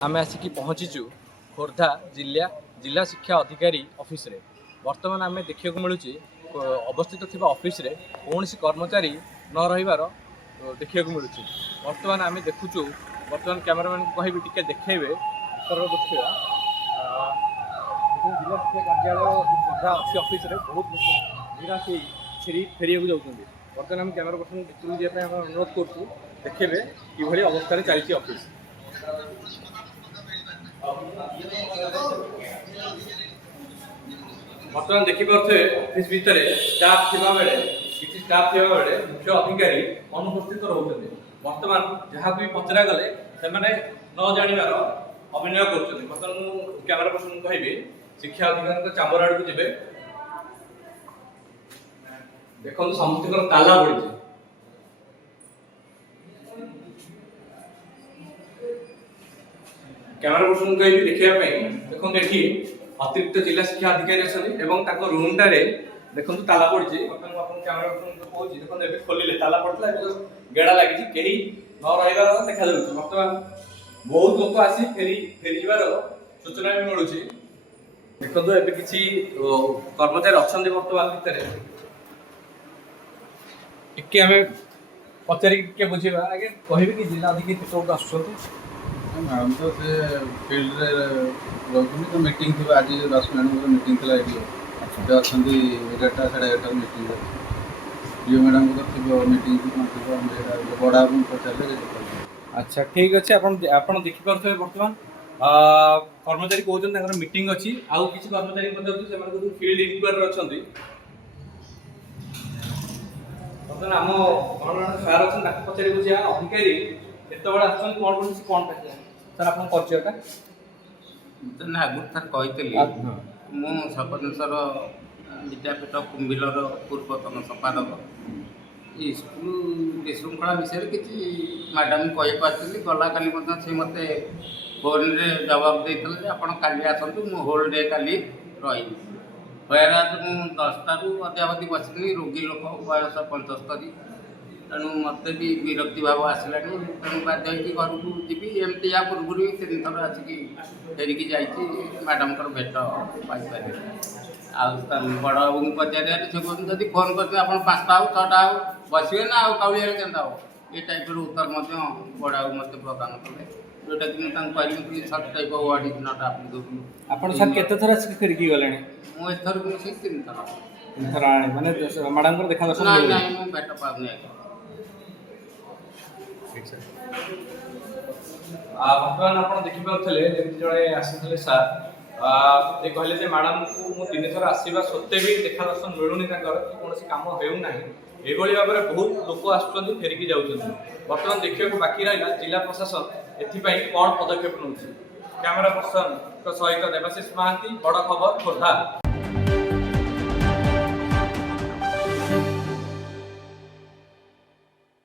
आम आसिक पहुँचीचु खोर्धा जिला शिक्षा अधिकारी ऑफिस रे। वर्तमान आम देखा मिलूँ अवस्थित थी ऑफिस रे कौन कर्मचारी न रहीबार देखा मिलूँ। वर्तमान आम देखुचु वर्तमान कैमरामैन को कहि टिके देखेबे दृश्य जिला शिक्षा कार्यालय खोर्धा अच्छी ऑफिस रे बहुत लोग फेरिया जाऊँ। बर्तमान आम कैमरा पर्सन भितर जावाई अनुरोध करूँ देखेबे कि अवस्था चलती ऑफिस। बर्तमान देखिपे ऑफिस भितर स्टाफ थिबा बेले किसी स्टाफ थिबा बेले मुख्य अधिकारी अनुपस्थित रहउछन्ते। वर्तमान जहाँ भी पचरा गले से माने न जानिबार अभिनय करछन्ते। वर्तमान मु कैमरा पर्सन कहबी शिक्षा अधिकारी को चामर आड़ को जेबे देखो समस्त ताला पड़ी। कैमरा पर्सन को देखा देखो देखी अतिरिक्त जिला शिक्षा अधिकारी अच्छा रूम टारे देखो ताला पड़ी। कैमरा पर्सन को देखो खोलिले ताला पड़ता गेड़ा लगी कहीं न रहा देखा। बर्तमान बहुत लोक आसी फेरी जावार सूचना भी मिलूँ। देखो एवं किसी कर्मचारी अच्छा बर्तमान भितर टिके आम पचारिक बुझा आगे कह कि जिला अधिकारी कौन आसुँच मैडम तो से फील्ड रे रोकनी तो मीटिंग थी आज 10 मिनट मीटिंग थी ये अच्छा 11टा 11:30 मीटिंग जियो मैडम को थी मीटिंग थी बड़ा पचारे। अच्छा ठीक अच्छे आप देखिपे बर्तमान कर्मचारी कहते मीटिंग अच्छी आउ किसी कर्मचारी फील्ड इंक्वायरी अच्छा बर्तमान आम सार अच्छा पचारि बुझा अधिकारी केत कौन कौन सर आप परिचयटा आगुरी थर कही मु सपनेश्वर विद्यापीठ कुंभिलर पूर्वतन संपादक स्कूल विशृंखला विषय किसी मैडम कही गला काली से मत फोन रे जवाब देते आप आसतु मु होल डे काली रही आज मु 10 रू अद्यावधि बसनी रोगी लोक बयस 75 तेणु मत भी विरक्ति भाव आसला तेणु बाध्य घर को जी एमती या पूर्व भी 3 थर आसिक फेरिकी जाइए मैडम भेट पाइपर बड़ बाबू को पचारे से कहते जब फोन करते आप 5टा हो 6टा हो बसवे ना काउलिया के ये टाइप उत्तर बड़ बाबू मत प्रदान कले जोटा कि मुझे कहली such type word is not applicable. आप सर केते थर आसिक फेरिकी गले मु एथर को 3 थर 3 थर आने माने मैडम को देखा दर्शन नहीं नहीं मु भेट पाउनी। बर्तमान आप देखिपे जड़े आसी सार कहले मैडम को मुझे 3 थर आसवा सत्वे भी देखा दर्शन मिलूनी कौन कम होना ये भाव में बहुत लोक आसुँच फेरिकी जाऊँ। बर्तमान देखा बाकी रहा जिला प्रशासन एपाई कौन पदक्षेप नौ। कैमरा पर्सन सहित देवाशीष महांती, बड़ खबर खोर्धा।